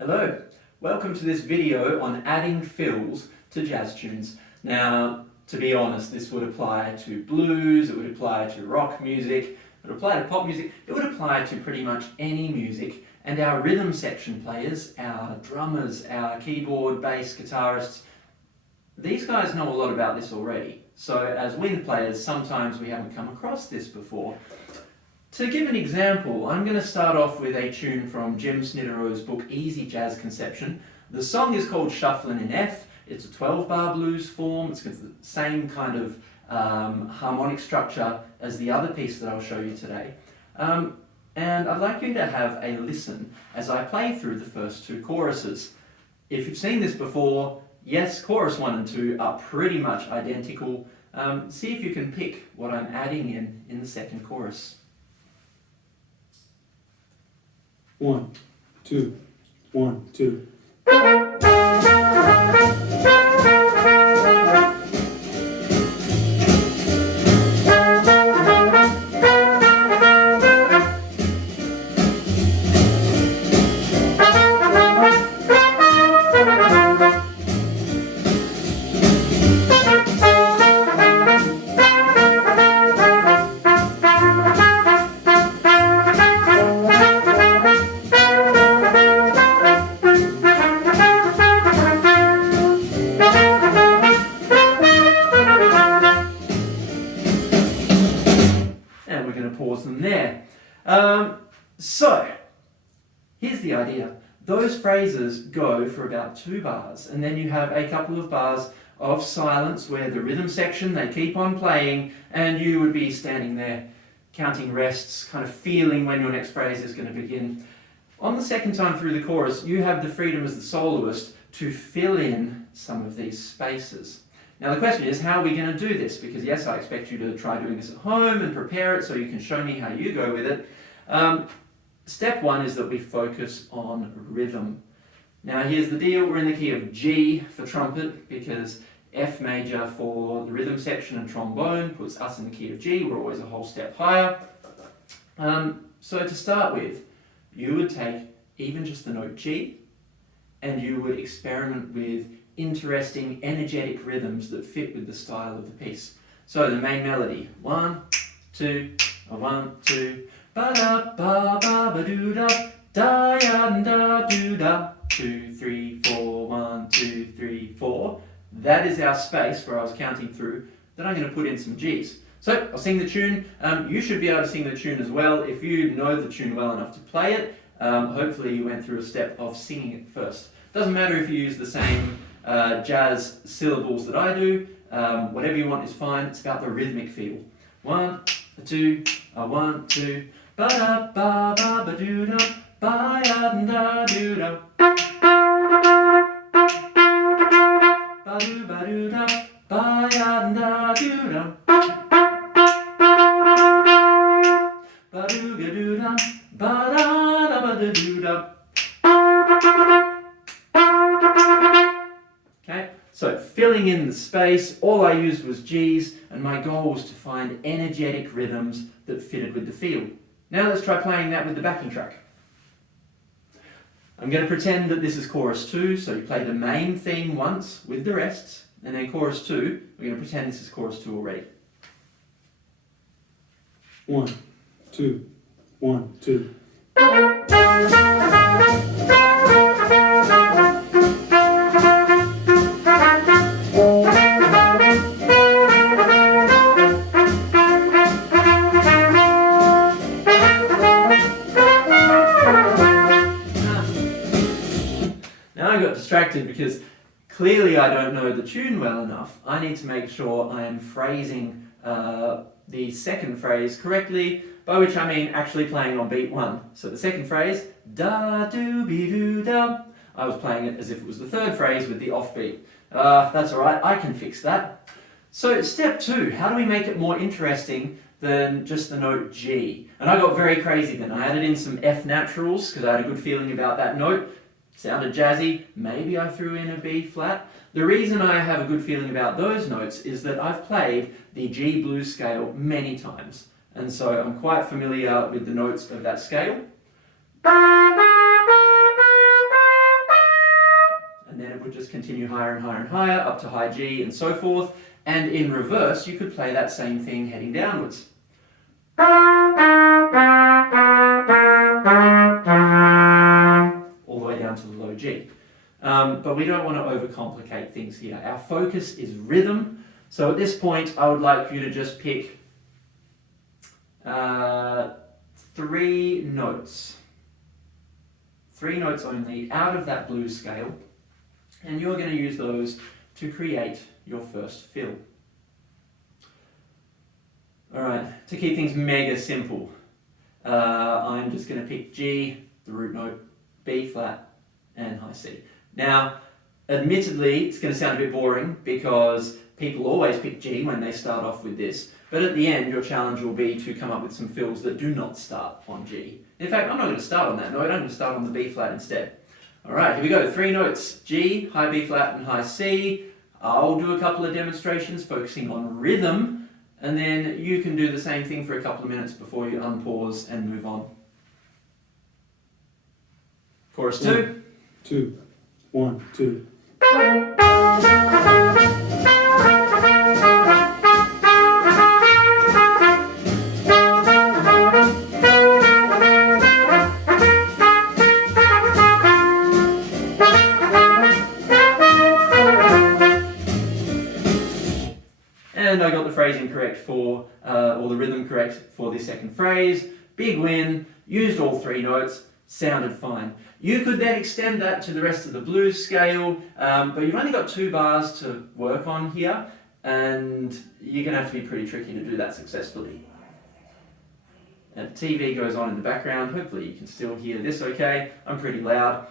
Hello, welcome to this video on adding fills to jazz tunes. Now, to be honest, this would apply to blues, it would apply to rock music, it would apply to pop music, it would apply to pretty much any music. And our rhythm section players, our drummers, our keyboard, bass, guitarists, these guys know a lot about this already. So as wind players, sometimes we haven't come across this before. To give an example, I'm going to start off with a tune from Jim Snidero's book Easy Jazz Conception. The song is called Shufflin In F. It's a 12-bar blues form. It's got the same kind of harmonic structure as the other piece that I'll show you today. And I'd like you to have a listen as I play through the first two choruses. If you've seen this before, yes, chorus 1 and 2 are pretty much identical. See if you can pick what I'm adding in the second chorus. 1, 2, 1, 2. Pause them there. So, here's the idea. Those phrases go for about 2 bars, and then you have a couple of bars of silence where the rhythm section, they keep on playing, and you would be standing there counting rests, kind of feeling when your next phrase is going to begin. On the second time through the chorus, you have the freedom as the soloist to fill in some of these spaces. Now the question is, how are we going to do this? Because yes, I expect you to try doing this at home and prepare it so you can show me how you go with it. Step 1 is that we focus on rhythm. Now here's the deal, we're in the key of G for trumpet because F major for the rhythm section and trombone puts us in the key of G, we're always a whole step higher. So to start with, you would take even just the note G and you would experiment with interesting, energetic rhythms that fit with the style of the piece. So the main melody, 1, 2, 1, 2, ba da ba ba ba doo da, da ya da doo da, 2, 3, 4, 1, 2, 3, 4. That is our space where I was counting through. Then I'm going to put in some G's. So I'll sing the tune. You should be able to sing the tune as well if you know the tune well enough to play it. Hopefully you went through a step of singing it first. Doesn't matter if you use the same jazz syllables that I do, whatever you want is fine, it's about the rhythmic feel. 1, 2, 1, 2, ba da ba ba ba doo da, ba ya da doo da, ba doo da, ba ya da doo da, ba doo ga doo da, ba da ba da doo da. Okay, so filling in the space, all I used was G's, and my goal was to find energetic rhythms that fitted with the feel. Now let's try playing that with the backing track. I'm going to pretend that this is chorus 2, so you play the main theme once with the rests, and then chorus 2, we're going to pretend this is chorus 2 already. 1, 2, 1, 2. Now I got distracted because clearly I don't know the tune well enough. I need to make sure I am phrasing the second phrase correctly, by which I mean actually playing on beat 1. So the second phrase, da doo be doo da, I was playing it as if it was the third phrase with the offbeat. That's alright, I can fix that. So step 2, how do we make it more interesting than just the note G? And I got very crazy then. I added in some F naturals because I had a good feeling about that note. Sounded jazzy, maybe I threw in a B flat. The reason I have a good feeling about those notes is that I've played the G blues scale many times, and so I'm quite familiar with the notes of that scale. just continue higher and higher and higher up to high G and so forth. And in reverse, you could play that same thing heading downwards. All the way down to the low G. But we don't want to overcomplicate things here. Our focus is rhythm. So at this point, I would like you to just pick 3 notes. 3 notes only out of that blues scale. And you're going to use those to create your first fill. Alright, to keep things mega simple, I'm just going to pick G, the root note, B flat, and high C. Now, admittedly, it's going to sound a bit boring because people always pick G when they start off with this, but at the end your challenge will be to come up with some fills that do not start on G. In fact, I'm not going to start on that note, I'm going to start on the B flat instead. Alright, here we go, 3 notes, G, high B flat and high C. I'll do a couple of demonstrations focusing on rhythm, and then you can do the same thing for a couple of minutes before you unpause and move on. Chorus 2. 2, 1, 2. And I got the phrasing correct for, or the rhythm correct for the second phrase. Big win, used all 3 notes, sounded fine. You could then extend that to the rest of the blues scale, but you've only got 2 bars to work on here, and you're going to have to be pretty tricky to do that successfully. And TV goes on in the background, hopefully you can still hear this okay, I'm pretty loud.